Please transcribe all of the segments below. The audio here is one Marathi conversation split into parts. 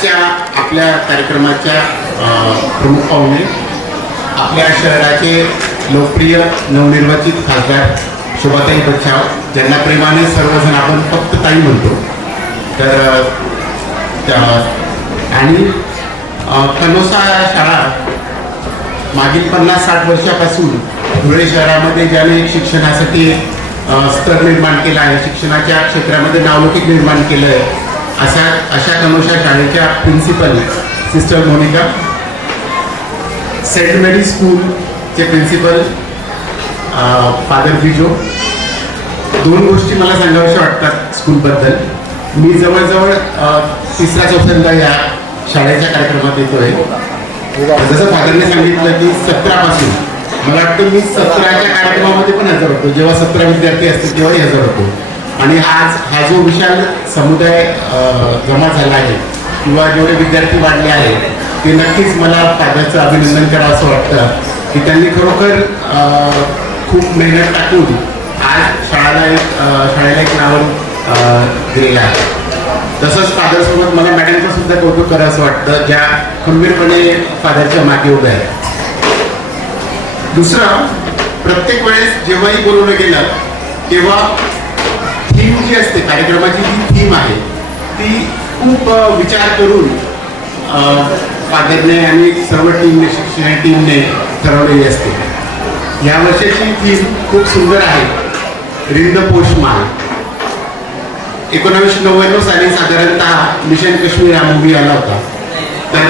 आजच्या आपल्या कार्यक्रमाच्या प्रमुख पाहुणे आपल्या शहराचे लोकप्रिय नवनिर्वाचित खासदार शोभाताई बच्छाव, ज्यांना प्रेमाने सर्वजण आपण फक्त ताई म्हणतो. तर आणि कनोसा शाळा मागील 50-60 वर्षापासून धुळे शहरामध्ये ज्याने एक शिक्षणासाठी स्तर निर्माण केला आहे, शिक्षणाच्या क्षेत्रामध्ये नावलौकिक निर्माण केलं आहे, अशा कनोसा शाळेच्या प्रिन्सिपल सिस्टर मोनिका, सेंट मेरी स्कूलचे प्रिन्सिपल फादर बिजो. दोन गोष्टी मला सांगाव्याशा वाटतात स्कूलबद्दल. मी जवळजवळ 3रा-4थ्यांदा या शाळेच्या कार्यक्रमात येतोय. जसं फादरने सांगितलं की 17पासून मला वाटतं मी 17च्या कार्यक्रमामध्ये पण हजर होतो, जेव्हा 17 विद्यार्थी असतील तेव्हाही हजर होतो. आणि आज हा जो विशाल समुदाय जमा झाला आहे किंवा जेवढे विद्यार्थी वाढले आहेत ते नक्कीच मला फादरचं अभिनंदन करावं असं वाटतं की त्यांनी खरोखर खूप मेहनत टाकून आज शाळेला एक नाव दिलेलं आहे. तसंच फादरसोबत मला मॅडमचं सुद्धा कौतुक करावं असं वाटतं, ज्या खंबीरपणे फादरच्या मागे उभ्या आहेत. दुसरं, प्रत्येक वेळेस जेव्हाही बोलवलं गेलं तेव्हा थीम जी असते, कार्यक्रमाची जी थीम आहे ती खूप विचार करून फादरने आणि सर्व टीमने, शिक्षण टीमने ठरवलेली असते. या वर्षाची थीम खूप सुंदर आहे, रिंद पोषमाळ. 1999 साली साधारणतः मिशन काश्मीर हा मूवी आला होता. तर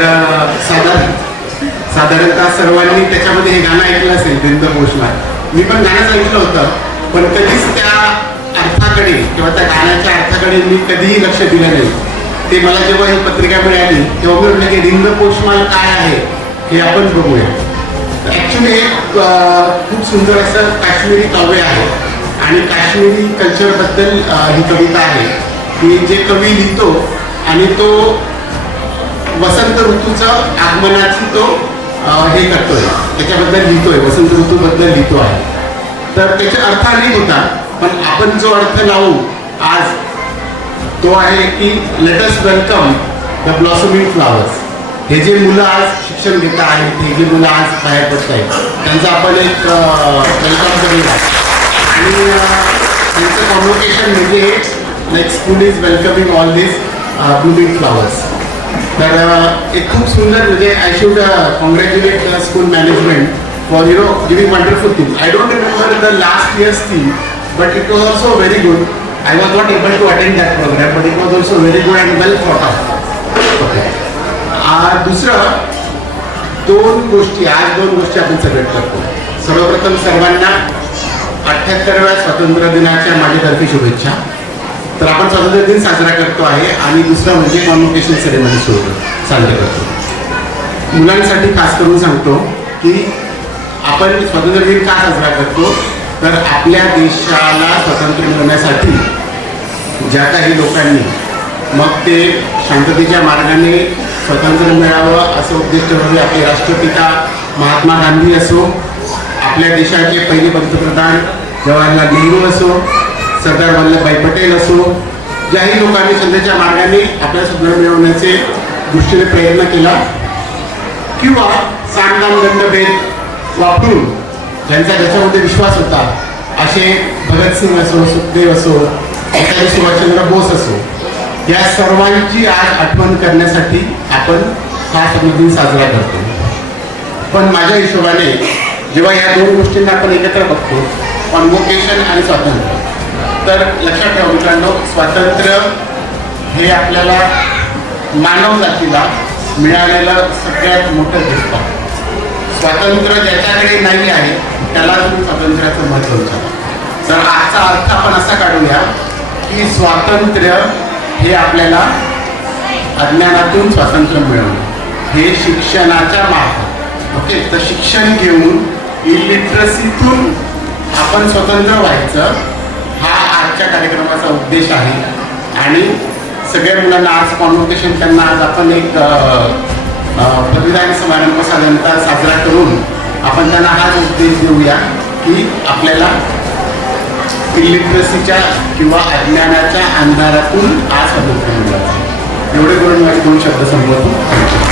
साधारणतः सर्वांनी त्याच्यामध्ये हे गाणं ऐकलं असेल, रिंद पोषमाळ. मी पण गाणं ऐकलं होतं, पण कधीच त्या अर्थाकडे किंवा त्या गाण्याच्या अर्थाकडे मी कधीही लक्ष दिलं नाही. ते मला जेव्हा ही पत्रिका मिळाली तेव्हा मी म्हटलं की रिंद पोषमाळ काय आहे हे आपण बघूया. ॲक्च्युली एक खूप सुंदर असं काश्मीरी काव्य आहे आणि काश्मीरी कल्चरबद्दल ही कविता आहे की जे कवी लिहितो आणि तो वसंत ऋतूचं आगमनाची तो हे करतोय, त्याच्याबद्दल लिहितोय, वसंत ऋतूबद्दल लिहितो आहे. तर त्याचा अर्थ अनेक होता, पण आपण जो अर्थ लावू आज तो आहे की let us welcome the blossoming flowers. हे जे मुलं आज शिक्षण घेत आहेत, हे जे मुलं आज बाहेर पडत आहेत, त्यांचं आपण एक वेलकम करूया. आणि त्यांचं कॉन्व्होकेशन म्हणजे like school is welcoming all this blooming flowers. तर एक खूप सुंदर, म्हणजे I should congratulate the school management for giving wonderful theme. I don't remember the last years theme, but it was also very good. I was not able to attend that program, but it was also very good and well thought out. Okay. दुसरं दोन गोष्टी आपण सेलिब्रेट करतो. सर्वप्रथम सर्वांना 78व्या स्वातंत्र्य दिनाच्या माझ्यातर्फे शुभेच्छा. तर आपण स्वातंत्र्य दिन साजरा करतो आहे आणि दुसरं म्हणजे कॉन्व्होकेशन सेरेमनी साजरा करतो. मुलांसाठी खास करून सांगतो की आपण स्वातंत्र्य दिन का साजरा करतो, तर आपल्या देशाला स्वातंत्र्य मिळवण्यासाठी ज्या काही लोकांनी, मग ते शांततेच्या मार्गाने स्वातंत्र्य मिळावं असं उद्दिष्ट ठेवले, आपले राष्ट्रपिता महात्मा गांधी असो, आपल्या देशाचे पहिले पंतप्रधान जवाहरलाल नेहरू असो, सरदार वल्लभभाई पटेल असो, ज्याही लोकांनी शांततेच्या मार्गाने आपल्या स्वातंत्र्य मिळवण्याचे दृष्टीने प्रयत्न केला किंवा सामदाम दंडभेद वापरून ज्यांचा त्याच्यामध्ये विश्वास होता, असे भगतसिंग असो, सुखदेव असो, नेताजी सुभाषचंद्र बोस असो, या सर्वांची आज आठवण करण्यासाठी आपण हा स्वातंत्र्य दिन साजरा करतो. पण माझ्या हिशोबाने जेव्हा या दोन गोष्टींना आपण एकत्र बघतो, कॉन्व्होकेशन आणि स्वातंत्र्य, तर लक्षात ठेवा मित्रांनो, स्वातंत्र्य हे आपल्याला मानव जातीला मिळालेलं सगळ्यात मोठं गिफ्ट आहे. स्वातंत्र्य ज्याच्याकडे नाही आहे त्याला तुम्ही स्वातंत्र्याचं महत्त्व विचारा. तर आजचा अर्थ आपण असा काढूया की स्वातंत्र्य हे आपल्याला अज्ञानातून स्वातंत्र्य मिळवणं, हे शिक्षणाच्या मार्फत. ओके, तर शिक्षण घेऊन इलिटरसीतून आपण स्वतंत्र व्हायचं, हा आजच्या कार्यक्रमाचा उद्देश आहे. आणि सगळ्या मुलांना आज कॉन्व्होकेशन, त्यांना आज आपण एक पदवीदान समारंभ साजरा करून आपण त्यांना हाच उद्देश देऊया की आपल्याला इलिटरसीच्या किंवा अज्ञानाच्या अंधारातून आज स्वातंत्र्य मिळवायचं. एवढे करून माझे 2 शब्द संपवतो.